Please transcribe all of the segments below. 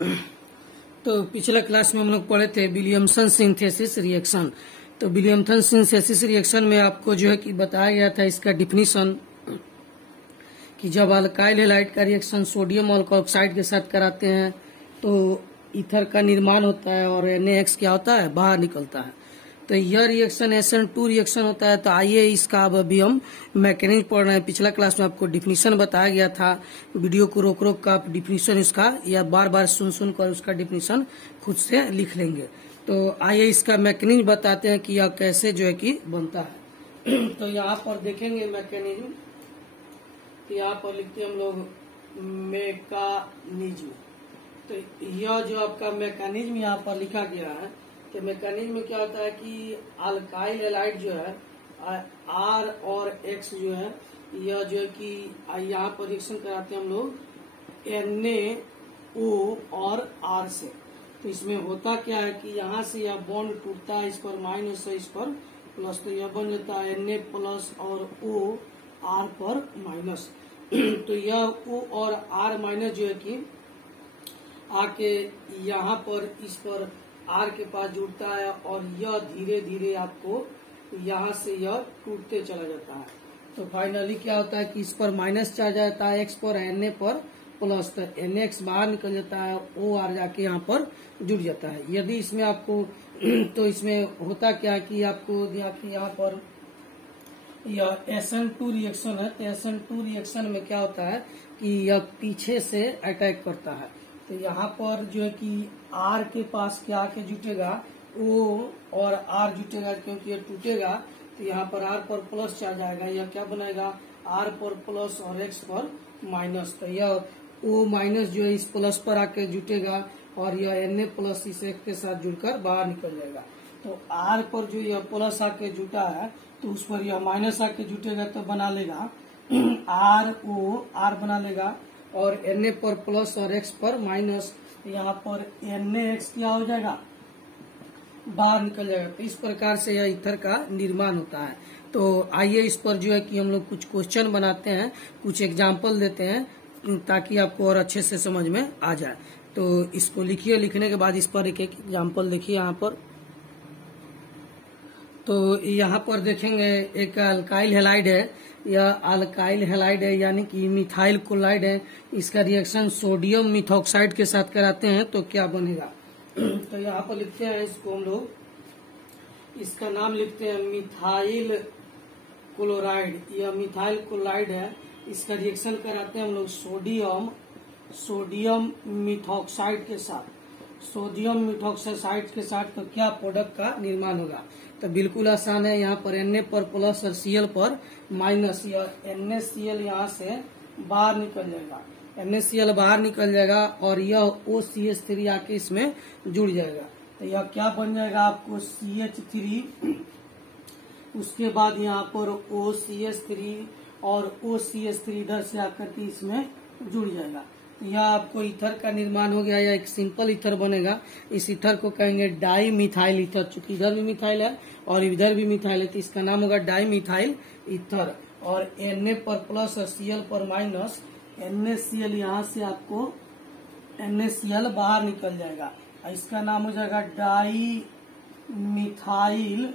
तो पिछले क्लास में हम लोग पढ़े थे विलियमसन सिंथेसिस रिएक्शन। तो विलियमसन सिंथेसिस रिएक्शन में आपको जो है कि बताया गया था इसका डिफिनीशन कि जब अल्काइल हैलाइड का रिएक्शन सोडियम अल्कोऑक्साइड के साथ कराते हैं तो ईथर का निर्माण होता है और NaOH क्या होता है, बाहर निकलता है। तो यह रिएक्शन SN2 रिएक्शन होता है। तो आइए इसका अब अभी हम मैकेनिज्म पढ़ रहे हैं। पिछला क्लास में आपको डिफिनीशन बताया गया था। वीडियो को रोक रोक का आप डिफिनीशन इसका या बार बार सुन सुन कर उसका डिफिनीशन खुद से लिख लेंगे। तो आइए इसका मैकेनिज्म बताते हैं कि यह कैसे जो है कि बनता है। तो यहाँ पर देखेंगे मैकेनिज्म, तो यहाँ पर लिखते हैं हम लोग मैकेनिज्म। तो यह जो आपका मैकेनिज्म यहाँ पर लिखा गया है, तो मैकेनिज्म में क्या होता है कि अल्काइल हैलाइड जो है R और X जो है, यह जो है कि यहाँ पर रिएक्शन कराते हैं हम लोग NaO और R से। तो इसमें होता क्या है कि यहाँ से यह बॉन्ड टूटता है, इस पर माइनस है, इस पर प्लस, तो यह बन जाता है Na प्लस और O R पर माइनस। तो यह O और R माइनस जो है कि आके यहाँ पर इस पर R के पास जुड़ता है और यह धीरे धीरे आपको यहाँ से यह टूटते चला जाता है। तो फाइनली क्या होता है कि इस पर माइनस चार्ज आता है, X पर Na पर प्लस, तो NaX बाहर निकल जाता है, OR जाके यहाँ पर जुड़ जाता है। यदि इसमें आपको तो इसमें होता क्या है कि आपको यहाँ पर यह SN2 रिएक्शन है। तो SN2 रिएक्शन में क्या होता है कि यह पीछे से अटैक करता है। तो यहाँ पर जो है कि R के पास क्या आके जुटेगा, O और R जुटेगा, क्योंकि यह टूटेगा तो यहाँ पर R पर प्लस चार्ज आएगा, यह क्या बनाएगा R पर प्लस और X पर माइनस। तो यह O माइनस जो है इस प्लस पर आके जुटेगा और यह Na प्लस इस एक के साथ जुड़कर बाहर निकल जाएगा। तो R पर जो यह प्लस आके जुटा है तो उस पर यह माइनस आके जुटेगा, तो बना लेगा RO, R बना लेगा और Na पर प्लस और X पर माइनस, यहाँ पर NaX क्या हो जाएगा, बाहर निकल जाएगा। तो इस प्रकार से यह ईथर का निर्माण होता है। तो आइए इस पर जो है कि हम लोग कुछ क्वेश्चन बनाते हैं, कुछ एग्जाम्पल देते हैं ताकि आपको और अच्छे से समझ में आ जाए। तो इसको लिखिए, लिखने के बाद इस पर एक एक एग्जाम्पल देखिए यहाँ पर। तो यहाँ पर देखेंगे एक अल्काइल हैलाइड है, यह अल्काइल हैलाइड है यानी कि मिथाइल क्लोराइड है। इसका रिएक्शन सोडियम मिथॉक्साइड के साथ कराते हैं तो क्या बनेगा। तो यहाँ पर लिखते हैं इसको हम लोग, इसका नाम लिखते हैं मिथाइल क्लोराइड। यह मिथाइल क्लोराइड है, इसका रिएक्शन कराते हैं हम लोग सोडियम मिथॉक्साइड के साथ, सोडियम मिथॉक्साइड के साथ। तो क्या प्रोडक्ट का निर्माण होगा। तो बिल्कुल आसान है, यहाँ पर Na पर प्लस और Cl पर माइनस, यह NaCl यहाँ से बाहर निकल जाएगा, NaCl बाहर निकल जाएगा और यह OCH3 आके इसमें जुड़ जाएगा। तो यह क्या बन जाएगा आपको CH3, उसके बाद यहाँ पर OCH3 और OCH3 इधर से आकर के इसमें जुड़ जाएगा। यह आपको ईथर का निर्माण हो गया, या एक सिंपल ईथर बनेगा। इस ईथर को कहेंगे डाई मिथाइल ईथर, चूंकि इधर भी मिथाइल है और इधर भी मिथाइल है तो इसका नाम होगा डाई मिथाइल ईथर। और Na पर प्लस और Cl पर माइनस, NaCl यहाँ से आपको NaCl बाहर निकल जाएगा, इसका नाम हो जाएगा डाई मिथाइल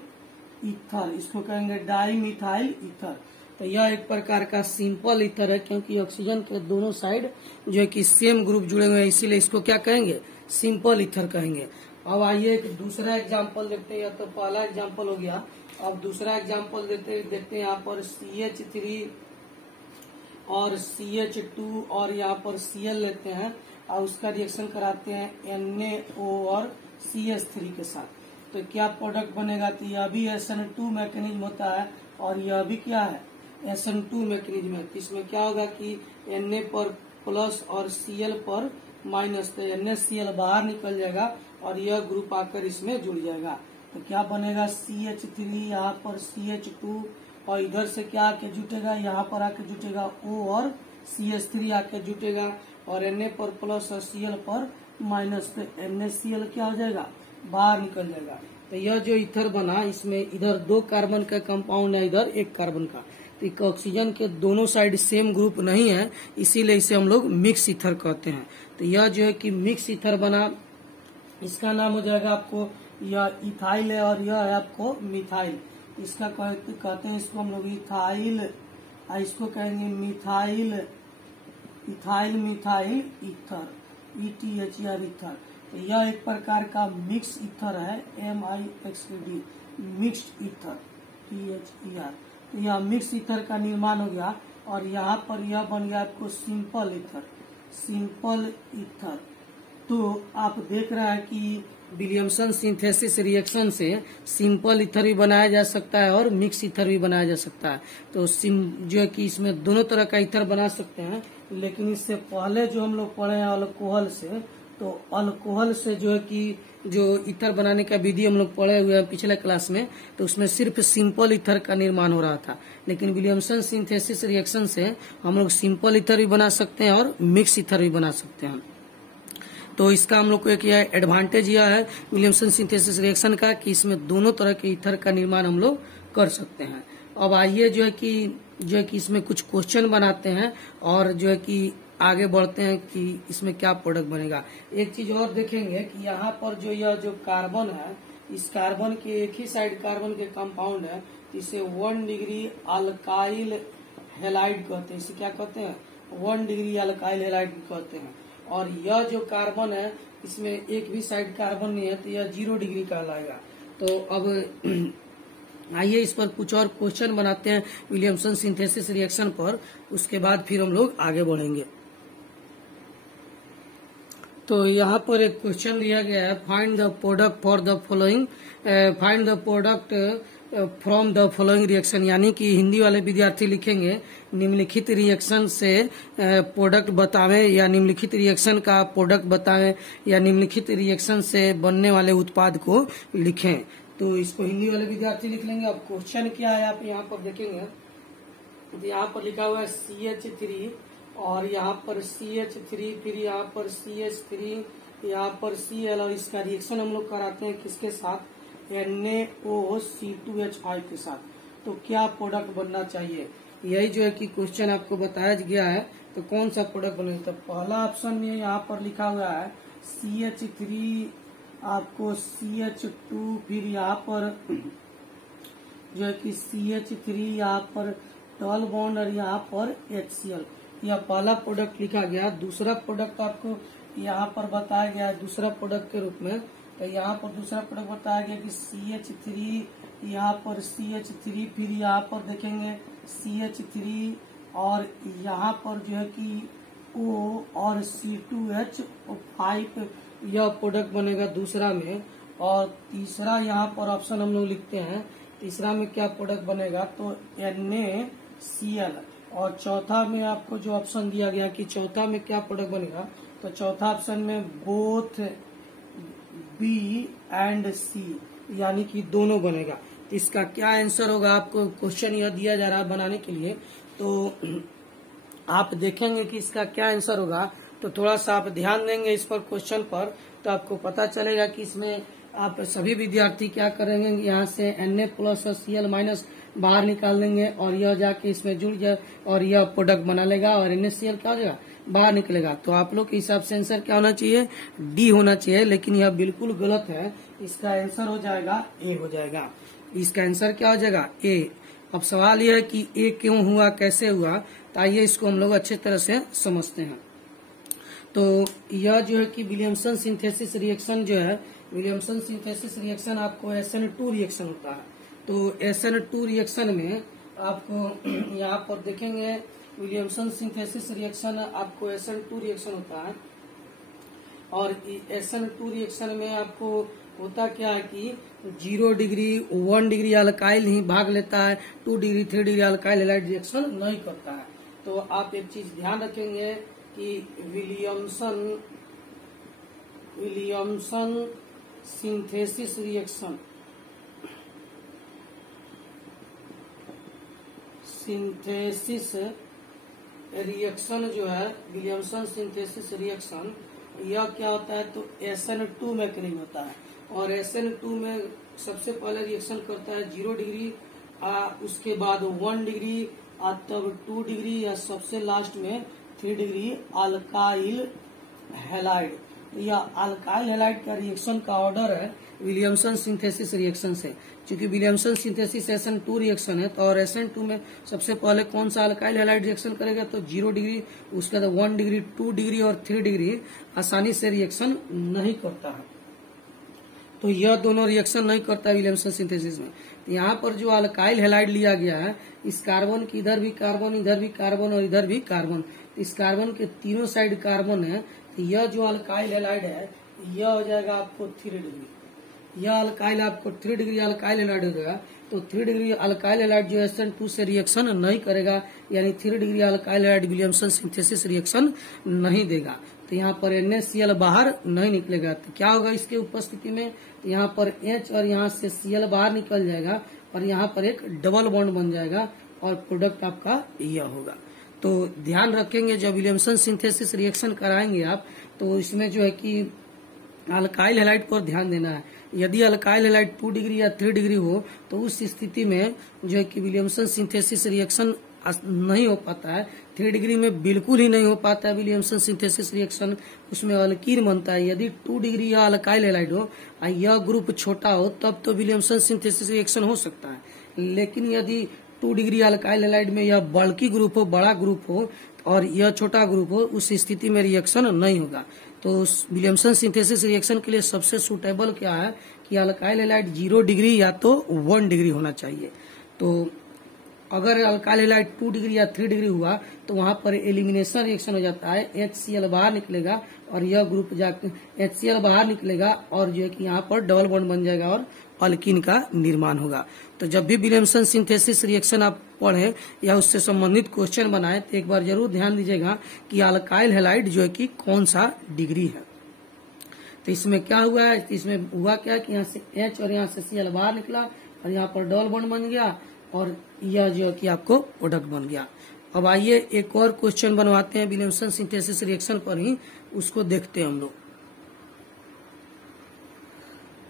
ईथर, इसको कहेंगे डाई मिथाइल ईथर। तो यह एक प्रकार का सिंपल ईथर है, क्योंकि ऑक्सीजन के दोनों साइड जो है कि सेम ग्रुप जुड़े हुए हैं, इसीलिए इसको क्या कहेंगे, सिंपल ईथर कहेंगे। अब आइए एक दूसरा एग्जांपल देखते हैं। तो पहला एग्जांपल हो गया, अब दूसरा एग्जांपल देखते हैं। यहाँ पर CH3 और CH2 और यहाँ पर Cl लेते हैं और उसका रिएक्शन कराते हैं NaO और CH3 के साथ। तो क्या प्रोडक्ट बनेगा, तो यह भी SN2 मैकेनिज्म होता है और यह भी क्या है, SN2 मैकेनिज्म है। इसमें क्या होगा कि Na पर प्लस और Cl पर माइनस, तो NaCl बाहर निकल जाएगा और यह ग्रुप आकर इसमें जुड़ जाएगा। तो क्या बनेगा CH3, यहाँ पर CH2 और इधर से क्या आके जुटेगा, यहाँ पर आके जुटेगा O और CH3 आके जुटेगा और Na पर प्लस और Cl पर माइनस, तो NaCl क्या हो जाएगा, बाहर निकल जाएगा। तो यह जो ईथर बना, इसमें इधर 2 कार्बन का कंपाउंड है, इधर 1 कार्बन का। तो ऑक्सीजन के दोनों साइड सेम ग्रुप नहीं है, इसीलिए इसे हम लोग मिक्स ईथर कहते हैं। तो यह जो है कि मिक्स ईथर बना, इसका नाम हो जाएगा आपको, यह इथाइल है और यह है आपको मिथाइल। इसका कहते हैं इसको हम लोग इथाइल, इसको कहेंगे methyl, ethyl methyl ether, ETHER ether. तो यह एक प्रकार का मिक्स ईथर है, MIXED, मिक्स्ड ईथर, THER। तो यह मिक्स ईथर का निर्माण हो गया और यहाँ पर यह बन गया आपको सिंपल ईथर, सिंपल ईथर। तो आप देख रहे हैं कि विलियमसन सिंथेसिस रिएक्शन से सिंपल ईथर भी बनाया जा सकता है और मिक्स ईथर भी बनाया जा सकता है। तो जो है कि इसमें दोनों तरह का ईथर बना सकते हैं, लेकिन इससे पहले जो हम लोग पढ़े हैं अल्कोहल से, तो अल्कोहल से जो है कि जो ईथर बनाने का विधि हम लोग पढ़े हुए हैं पिछले क्लास में, तो उसमें सिर्फ सिंपल ईथर का निर्माण हो रहा था। लेकिन विलियमसन सिंथेसिस रिएक्शन से हम लोग सिंपल ईथर भी बना सकते हैं और मिक्स ईथर भी बना सकते हैं। तो इसका हम लोग को एक यह एडवांटेज यह है विलियमसन सिंथेसिस रिएक्शन का कि इसमें दोनों तरह के ईथर का निर्माण हम लोग कर सकते हैं। अब आइए जो है कि इसमें कुछ क्वेश्चन बनाते हैं और जो है कि आगे बढ़ते हैं कि इसमें क्या प्रोडक्ट बनेगा। एक चीज और देखेंगे कि यहाँ पर यह जो कार्बन है, इस कार्बन के एक ही साइड कार्बन के कंपाउंड है, इसे 1 डिग्री अल्काइल हैलाइड कहते हैं। इसे क्या कहते हैं? 1 डिग्री अल्काइल हैलाइड कहते हैं। और यह जो कार्बन है, इसमें एक भी साइड कार्बन नहीं है, तो यह 0 डिग्री कहलाएगा। तो अब आइए इस पर कुछ और क्वेश्चन बनाते हैं विलियमसन सिंथेसिस रिएक्शन पर, उसके बाद फिर हम लोग आगे बढ़ेंगे। तो यहाँ पर एक क्वेश्चन दिया गया है, find the product for the following, find the product from the following reaction, यानी कि हिंदी वाले विद्यार्थी लिखेंगे निम्नलिखित रिएक्शन से प्रोडक्ट बतावें, या निम्नलिखित रिएक्शन का प्रोडक्ट बतावें, या निम्नलिखित रिएक्शन से बनने वाले उत्पाद को लिखें। तो इसको हिंदी वाले विद्यार्थी लिख लेंगे। अब क्वेश्चन क्या है आप यहाँ पर देखेंगे, तो यहाँ पर लिखा हुआ है CH3 और यहाँ पर CH3, फिर यहाँ पर CH3, यहाँ पर Cl, और इसका रिएक्शन हम लोग कराते हैं किसके साथ? NaOC2H5 के साथ। तो क्या प्रोडक्ट बनना चाहिए, यही जो है कि क्वेश्चन आपको बताया गया है। तो कौन सा प्रोडक्ट बनेगा? तो पहला ऑप्शन में यहाँ पर लिखा हुआ है CH3, आपको CH2, फिर यहाँ पर जो है कि CH3, यहाँ पर डबल बॉन्ड और यहाँ पर HCl। यह पहला प्रोडक्ट लिखा गया। दूसरा प्रोडक्ट आपको यहाँ पर बताया गया है दूसरा प्रोडक्ट के रूप में। तो यहाँ पर दूसरा प्रोडक्ट बताया गया कि CH3, यहाँ पर CH3, फिर यहाँ पर देखेंगे CH3 और यहाँ पर जो है कि O और C2H5, यह प्रोडक्ट बनेगा दूसरा में। और तीसरा यहाँ पर ऑप्शन हम लोग लिखते हैं, तीसरा में क्या प्रोडक्ट बनेगा? तो NaCl। और चौथा में आपको जो ऑप्शन दिया गया कि चौथा में क्या प्रोडक्ट बनेगा, तो चौथा ऑप्शन में बोथ B एंड C, यानी कि दोनों बनेगा। तो इसका क्या आंसर होगा? आपको क्वेश्चन यह दिया जा रहा है बनाने के लिए, तो आप देखेंगे कि इसका क्या आंसर होगा। तो थोड़ा सा आप ध्यान देंगे इस पर क्वेश्चन पर, तो आपको पता चलेगा कि इसमें आप सभी विद्यार्थी क्या करेंगे, यहाँ से Na प्लस और Cl माइनस बाहर निकाल देंगे और यह जाके इसमें जुड़ जाए और यह प्रोडक्ट बना लेगा और NaCl क्या हो जाएगा? बाहर निकलेगा। तो आप लोग के हिसाब से आंसर क्या होना चाहिए? D होना चाहिए, लेकिन यह बिल्कुल गलत है। इसका आंसर हो जाएगा A हो जाएगा। इसका आंसर क्या हो जाएगा? A। अब सवाल यह है कि A क्यों हुआ, कैसे हुआ, तो आइए इसको हम लोग अच्छे तरह से समझते हैं। तो यह जो है कि विलियमसन सिंथेसिस रिएक्शन जो है, विलियमसन सिंथेसिस रिएक्शन आपको SN2 रिएक्शन होता है। तो SN2 रिएक्शन में आपको यहाँ पर देखेंगे विलियमसन सिंथेसिस रिएक्शन आपको SN2 रिएक्शन होता है। और SN2 रिएक्शन में आपको होता क्या है कि 0 डिग्री 1 डिग्री अल्काइल ही भाग लेता है, 2 degree 3 degree alkyl halide reaction नहीं करता है। तो आप एक चीज ध्यान रखेंगे कि विलियमसन सिंथेसिस रिएक्शन, जो है विलियमसन सिंथेसिस रिएक्शन, यह क्या होता है? तो SN2 में क्रिएट होता है। और SN2 में सबसे पहले रिएक्शन करता है 0 डिग्री, उसके बाद 1 डिग्री, तब 2 डिग्री, या सबसे लास्ट में 3 डिग्री अल्काइल हैलाइड। यह अल्काइल हैलाइड का रिएक्शन का ऑर्डर है विलियमसन सिंथेसिस रिएक्शन से। क्योंकि विलियमसन सिंथेसिस SN2 रिएक्शन है, तो और SN2 में सबसे पहले कौन सा अल्काइल हैलाइड रिएक्शन करेगा, तो 0 डिग्री, उसके बाद 1 डिग्री, 2 डिग्री और 3 डिग्री आसानी से रिएक्शन नहीं करता है। तो यह दोनों रिएक्शन नहीं करता है विलियमसन सिंथेसिस में। यहाँ पर जो अल्काइल हैलाइड लिया गया है, इस कार्बन की इधर भी कार्बन, इधर भी कार्बन और इधर भी कार्बन, इस कार्बन के तीनों साइड कार्बन है। तो यह जो अल्काइल हैलाइड है यह हो जाएगा आपको 3 डिग्री। यह अल्काइल आपको 3 डिग्री अल्काइल हैलाइड हो जाएगा। तो 3 डिग्री अल्काइल हैलाइड जो SN2 से रिएक्शन नहीं करेगा, यानी 3 degree alkyl halide Williamson synthesis reaction नहीं देगा। तो यहाँ पर NaCl बाहर नहीं निकलेगा। तो क्या होगा इसके उपस्थिति में, यहाँ पर H और यहाँ से Cl बाहर निकल जाएगा और यहाँ पर एक डबल बॉन्ड बन जाएगा और प्रोडक्ट आपका यह होगा। तो ध्यान रखेंगे जब विलियमसन सिंथेसिस रिएक्शन कराएंगे आप, तो इसमें जो है कि अल्काइल हैलाइड पर ध्यान देना है। यदि अल्काइल हैलाइड 2 डिग्री या 3 डिग्री हो तो उस स्थिति में जो है कि विलियमसन सिंथेसिस रिएक्शन नहीं हो पाता है। 3 डिग्री में बिल्कुल ही नहीं हो पाता है विलियमसन सिंथेसिस रिएक्शन, उसमें अल्कीन बनता है। यदि 2 डिग्री या अल्काइल हैलाइड हो, यह ग्रुप छोटा हो, तब तो विलियमसन सिंथेसिस रिएक्शन हो सकता है। लेकिन यदि 2 डिग्री अल्काइल हैलाइड में यह बल्की ग्रुप हो, बड़ा ग्रुप हो और यह छोटा ग्रुप हो, उस स्थिति में रिएक्शन नहीं होगा। तो विलियमसन सिंथेसिस रिएक्शन के लिए सबसे सुटेबल क्या है कि अल्काइल हैलाइड 0 डिग्री या तो 1 डिग्री होना चाहिए। तो अगर अल्काइल हैलाइड 2 डिग्री या 3 डिग्री हुआ तो वहां पर एलिमिनेशन रिएक्शन हो जाता है, HCl बाहर निकलेगा और यह ग्रुप जाकर HCl बाहर निकलेगा और जो है कि यहाँ पर डबल बॉन्ड बन जाएगा और अल्कीन का निर्माण होगा। तो जब भी विलियमसन सिंथेसिस रिएक्शन आप पढ़े या उससे संबंधित क्वेश्चन बनाए तो एक बार जरूर ध्यान दीजिएगा कि अल्काइल हैलाइड जो है कि कौन सा डिग्री है। तो इसमें क्या हुआ है, इसमें हुआ क्या कि यहाँ से H और यहाँ से Cl बाहर निकला और यहाँ पर डबल बॉन्ड बन गया और यह जो कि आपको प्रोडक्ट बन गया। अब आइए एक और क्वेश्चन बनवाते हैं विलियमसन सिंथेसिस रिएक्शन पर ही, उसको देखते हैं हम लोग।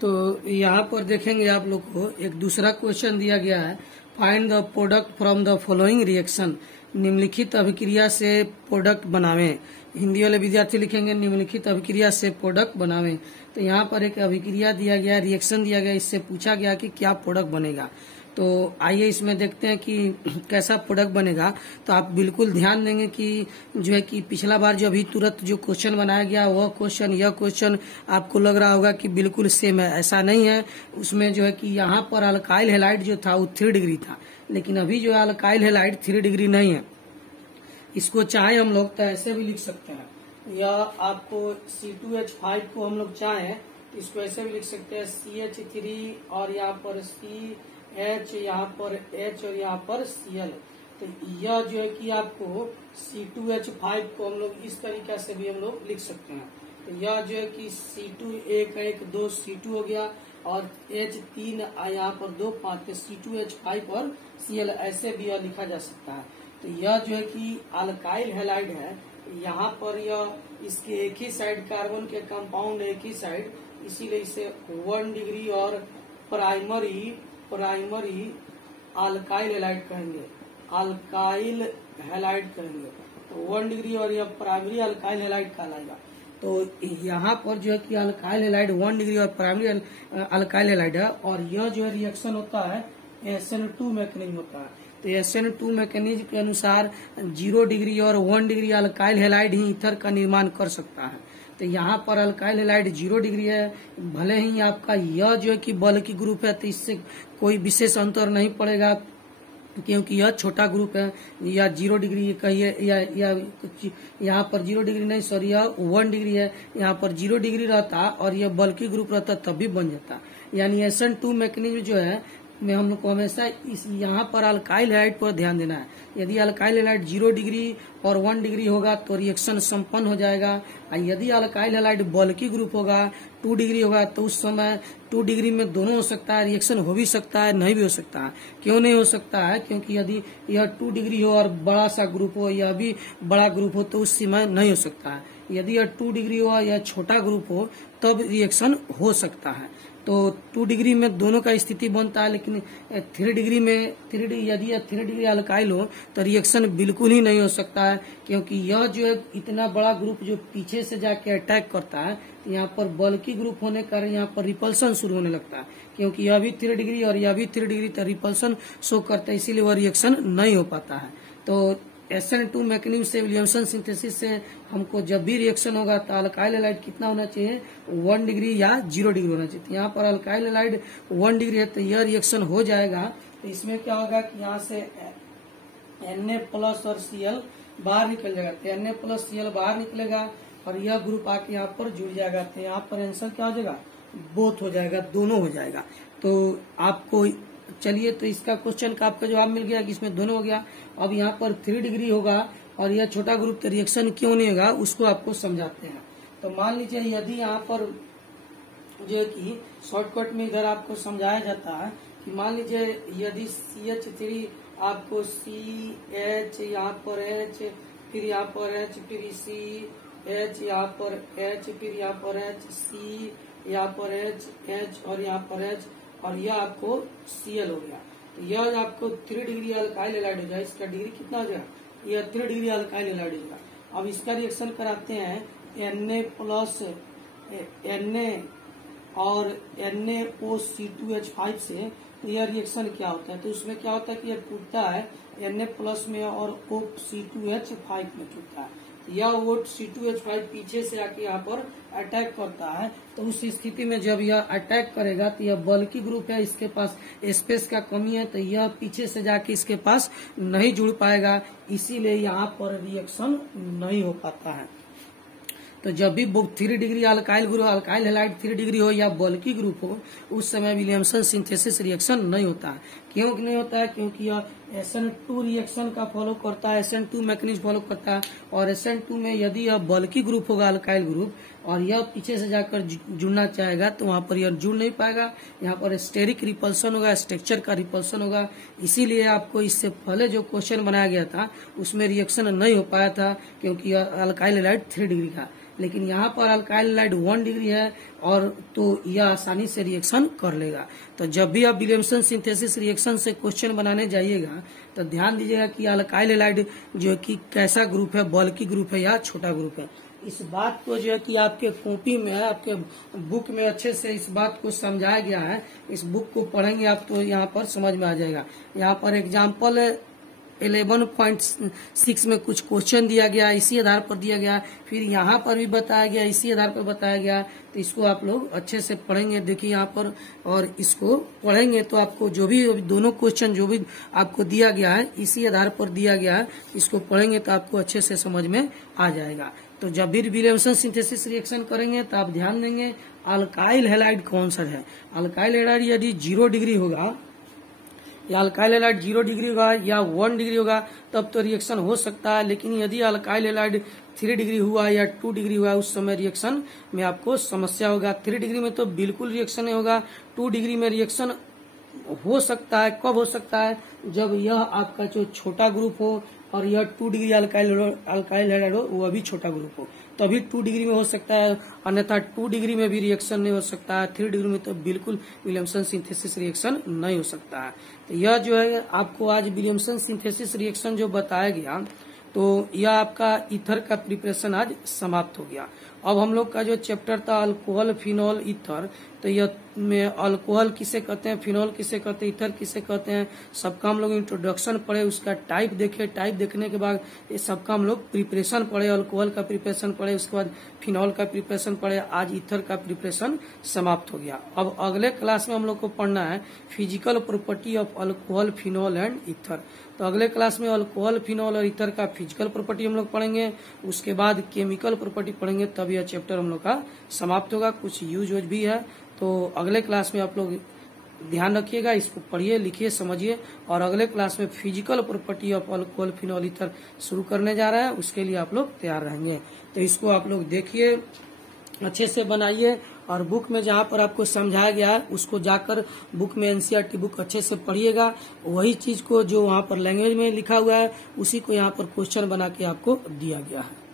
तो यहाँ पर देखेंगे आप लोग को एक दूसरा क्वेश्चन दिया गया है, find the product from the following reaction. निम्नलिखित अभिक्रिया से प्रोडक्ट बनावें। हिंदी वाले विद्यार्थी लिखेंगे निम्नलिखित अभिक्रिया से प्रोडक्ट बनावें। तो यहाँ पर एक अभिक्रिया दिया गया, रिएक्शन दिया गया, इससे पूछा गया कि क्या प्रोडक्ट बनेगा। तो आइए इसमें देखते हैं कि कैसा प्रोडक्ट बनेगा। तो आप बिल्कुल ध्यान देंगे कि जो है कि पिछला बार जो अभी तुरंत जो क्वेश्चन बनाया गया वह क्वेश्चन, यह क्वेश्चन आपको लग रहा होगा कि बिल्कुल सेम है। ऐसा नहीं है। उसमें जो है कि यहाँ पर अल्काइल हैलाइड जो था वो 3 डिग्री था, लेकिन अभी जो है अल्काइल हैलाइड 3 डिग्री नहीं है। इसको चाहे हम लोग तो ऐसे भी लिख सकते हैं, या आपको C2H5 को हम लोग चाहे तो इसको ऐसे भी लिख सकते हैं CH3 और यहाँ पर CH, यहाँ पर H और यहाँ पर Cl। तो यह जो है कि आपको C2H5 को हम लोग इस तरीके से भी हम लोग लिख सकते हैं। तो यह जो है कि C2 C2 हो गया और H3 यहाँ पर 2 5 C2H5 और Cl ऐसे भी यह लिखा जा सकता है। तो यह जो है कि अल्काइल हैलाइड है, यहाँ पर यह इसके एक ही साइड कार्बन के कंपाउंड एक ही साइड, इसीलिए इसे 1 डिग्री और प्राइमरी अल्काइल हैलाइड कहेंगे, अल्काइल हैलाइड कहेंगे। तो 1 डिग्री और यह प्राइमरी अल्काइल हैलाइड कहलाएगा। तो यहाँ पर जो है कि अल्काइल हैलाइड 1 डिग्री और प्राइमरी अल्काइल हैलाइड है और यह जो है रिएक्शन होता है SN2 मैकेनिज्म होता है। तो SN2 मैकेनिज्म के अनुसार 0 डिग्री और 1 डिग्री अल्काइल हैलाइड ही ईथर का निर्माण कर सकता है। तो यहाँ पर अल्काइल हैलाइड 0 डिग्री है, भले ही आपका यह जो है कि बल्की ग्रुप है तो इससे कोई विशेष अंतर नहीं पड़ेगा क्योंकि यह छोटा ग्रुप है, या 0 डिग्री कहिए या यहाँ पर 0 डिग्री नहीं, सॉरी यह 1 डिग्री है, यहाँ पर 0 डिग्री रहता और यह बल्की ग्रुप रहता तब भी बन जाता। यानी SN2 मैकेनिज्म जो है में हम लोग को हमेशा इस यहाँ पर अल्काइल हैलाइड पर ध्यान देना है। यदि अल्काइल हैलाइड 0 डिग्री और 1 डिग्री होगा तो रिएक्शन संपन्न हो जाएगा, और यदि अल्काइल हैलाइड बल्की ग्रुप होगा 2 डिग्री होगा तो उस समय 2 डिग्री में दोनों हो सकता है, रिएक्शन हो भी सकता है नहीं भी हो सकता है। क्यों नहीं हो सकता है? क्योंकि यदि यह 2 डिग्री हो और बड़ा सा ग्रुप हो, यह भी बड़ा ग्रुप हो तो उस समय नहीं हो सकता है। यदि यह 2 डिग्री हो या छोटा ग्रुप हो तब रिएक्शन हो सकता है। तो 2 डिग्री में दोनों का स्थिति बनता है, लेकिन 3 डिग्री में यदि यह 3 डिग्री अल्काइल हो तो रिएक्शन बिल्कुल ही नहीं हो सकता है, क्योंकि यह जो है इतना बड़ा ग्रुप जो पीछे से जाके अटैक करता है, यहाँ पर बल्कि ग्रुप होने के कारण यहाँ पर रिपल्सन शुरू होने लगता है, क्योंकि यह भी 3 डिग्री और यह भी 3 डिग्री तो रिपल्सन शो करता है, इसीलिए वह रिएक्शन नहीं हो पाता है। तो SN2 मैकेनिज्म से विलियमसन सिंथेसिस से हमको जब भी रिएक्शन होगा तो अल्काइल हैलाइड कितना होना चाहिए, 1 डिग्री या 0 डिग्री होना चाहिए। तो यहाँ पर अल्काइल हैलाइड 1 डिग्री है तो यह रिएक्शन हो जाएगा। तो इसमें क्या होगा कि यहाँ से Na प्लस और Cl बाहर निकल जाएगा, तो Na प्लस Cl बाहर निकलेगा और यह ग्रुप आके यहाँ पर जुड़ जाएगा। तो यहाँ पर आंसर क्या हो जाएगा, बोथ हो जाएगा, दोनों हो जाएगा। तो आपको चलिए, तो इसका क्वेश्चन का आपका जवाब मिल गया कि इसमें दोनों हो गया। अब यहाँ पर 3 डिग्री होगा और यह छोटा ग्रुप, तो रिएक्शन क्यों नहीं होगा उसको आपको समझाते हैं। तो मान लीजिए यदि यहाँ पर जो है कि शॉर्टकट में इधर आपको समझाया जाता है कि मान लीजिए यदि CH3 आपको CH यहाँ पर H, फिर यहाँ पर H, फिर CH यहाँ पर H, फिर यहाँ पर H, C यहाँ पर H और यहाँ पर H और यह आपको Cl हो गया। तो यह आपको 3 डिग्री अल्काइल हैलाइड हो जाए। इसका डिग्री कितना हो जाएगा, यह 3 डिग्री अल्काइल हैलाइड हो जाएगा। अब इसका रिएक्शन कराते हैं Na प्लस Na और NaOC2H5 से, तो यह रिएक्शन क्या होता है, तो उसमें क्या होता है कि यह टूटता है Na प्लस में और OC2H5 में टूटता है। यह वो C2H5 पीछे से आके यहाँ पर अटैक करता है। तो उस स्थिति में जब यह अटैक करेगा तो यह बल्कि ग्रुप है, इसके पास स्पेस का कमी है, तो यह पीछे से जाके इसके पास नहीं जुड़ पाएगा, इसीलिए यहाँ पर रिएक्शन नहीं हो पाता है। तो जब भी 3 degree alkyl group, alkyl halide 3 degree हो या बल्कि ग्रुप हो, उस समय विलियमसन सिंथेसिस रिएक्शन नहीं होता है। क्यों नहीं होता है, क्योंकि यह SN2 रिएक्शन का फॉलो करता है, SN2 मैकेनिज्म फॉलो करता है। और SN2 में यदि यह बल्कि ग्रुप होगा अल्काइल ग्रुप और यह पीछे से जाकर जुड़ना चाहेगा तो वहां पर यह जुड़ नहीं पाएगा, यहाँ पर स्टेरिक रिपल्सन होगा, स्ट्रक्चर का रिपल्सन होगा। इसीलिए आपको इससे पहले जो क्वेश्चन बनाया गया था उसमें रिएक्शन नहीं हो पाया था, क्योंकि यह अल्काइल हैलाइड 3 डिग्री का। लेकिन यहाँ पर अल्काइल हैलाइड 1 डिग्री है और तो यह आसानी से रिएक्शन कर लेगा। तो जब भी आप विलियमसन सिंथेसिस रिएक्शन से क्वेश्चन बनाने जाइएगा तो ध्यान दीजिएगा कि अल्काइल हैलाइड जो कि कैसा ग्रुप है, बल्कि ग्रुप है या छोटा ग्रुप है। इस बात को जो है कि आपके कॉपी में, आपके बुक में अच्छे से इस बात को समझाया गया है। इस बुक को पढ़ेंगे आप तो यहाँ पर समझ में आ जाएगा। यहाँ पर एग्जाम्पल 11.6 में कुछ क्वेश्चन दिया गया, इसी आधार पर दिया गया, फिर यहाँ पर भी बताया गया, इसी आधार पर बताया गया। तो इसको आप लोग अच्छे से पढ़ेंगे, देखिए यहाँ पर, और इसको पढ़ेंगे तो आपको जो भी दोनों क्वेश्चन जो भी आपको दिया गया है इसी आधार पर दिया गया है, इसको पढ़ेंगे तो आपको अच्छे से समझ में आ जाएगा। तो जब भी विलियमसन सिंथेसिस रिएक्शन करेंगे तो आप ध्यान देंगे अल्काइल हैलाइड कौन सा है। अल्काइल हैलाइड यदि 0 डिग्री होगा या अल्काइल हैलाइड 0 डिग्री होगा या 1 डिग्री होगा तब तो रिएक्शन हो सकता है। लेकिन यदि अल्काइल हैलाइड 3 डिग्री हुआ या 2 डिग्री हुआ उस समय रिएक्शन में आपको समस्या होगा। 3 डिग्री में तो बिल्कुल रिएक्शन नहीं होगा। 2 डिग्री में रिएक्शन हो सकता है। कब हो सकता है, जब यह आपका जो छोटा ग्रुप हो और यह 2 डिग्री अल्काइल हैलाइड हो, वह भी छोटा ग्रुप हो, तभी 2 डिग्री में हो सकता है। अन्यथा 2 डिग्री में भी रिएक्शन नहीं हो सकता है। 3 डिग्री में तो बिल्कुल विलियमसन सिंथेसिस रिएक्शन नहीं हो सकता है। तो यह जो है आपको आज विलियमसन सिंथेसिस रिएक्शन जो बताया गया, तो यह आपका ईथर का प्रिपरेशन आज समाप्त हो गया। अब हम लोग का जो चैप्टर था अल्कोहल, फिनॉल, ईथर, तो यह में अल्कोहल किसे कहते हैं, फिनॉल किसे कहते हैं, ईथर किसे कहते हैं, सबका हम लोग इंट्रोडक्शन पढ़े, उसका टाइप देखे, टाइप देखने के बाद ये सबका हम लोग प्रिपरेशन पढ़े, अल्कोहल का प्रिपरेशन पढ़े, उसके बाद फिनॉल का प्रिपरेशन पढ़े। आज ईथर का प्रिपरेशन समाप्त हो गया। अब अगले क्लास में हम लोग को पढ़ना है physical property of alcohol, phenol and ether. तो अगले क्लास में अल्कोहल, फिनॉल और ईथर का फिजिकल प्रॉपर्टी हम लोग पढ़ेंगे, उसके बाद केमिकल प्रॉपर्टी पढ़ेंगे, तब यह चैप्टर हम लोग का समाप्त होगा। कुछ यूज भी है, तो अगले क्लास में आप लोग ध्यान रखिएगा, इसको पढ़िए, लिखिए, समझिए। और अगले क्लास में physical property of alcohol, phenol, ether शुरू करने जा रहा है, उसके लिए आप लोग तैयार रहेंगे। तो इसको आप लोग देखिए, अच्छे से बनाइए, और बुक में जहाँ पर आपको समझाया गया है उसको जाकर बुक में एनसीईआरटी बुक अच्छे से पढ़िएगा। वही चीज को जो वहाँ पर लैंग्वेज में लिखा हुआ है उसी को यहाँ पर क्वेश्चन बना के आपको दिया गया है।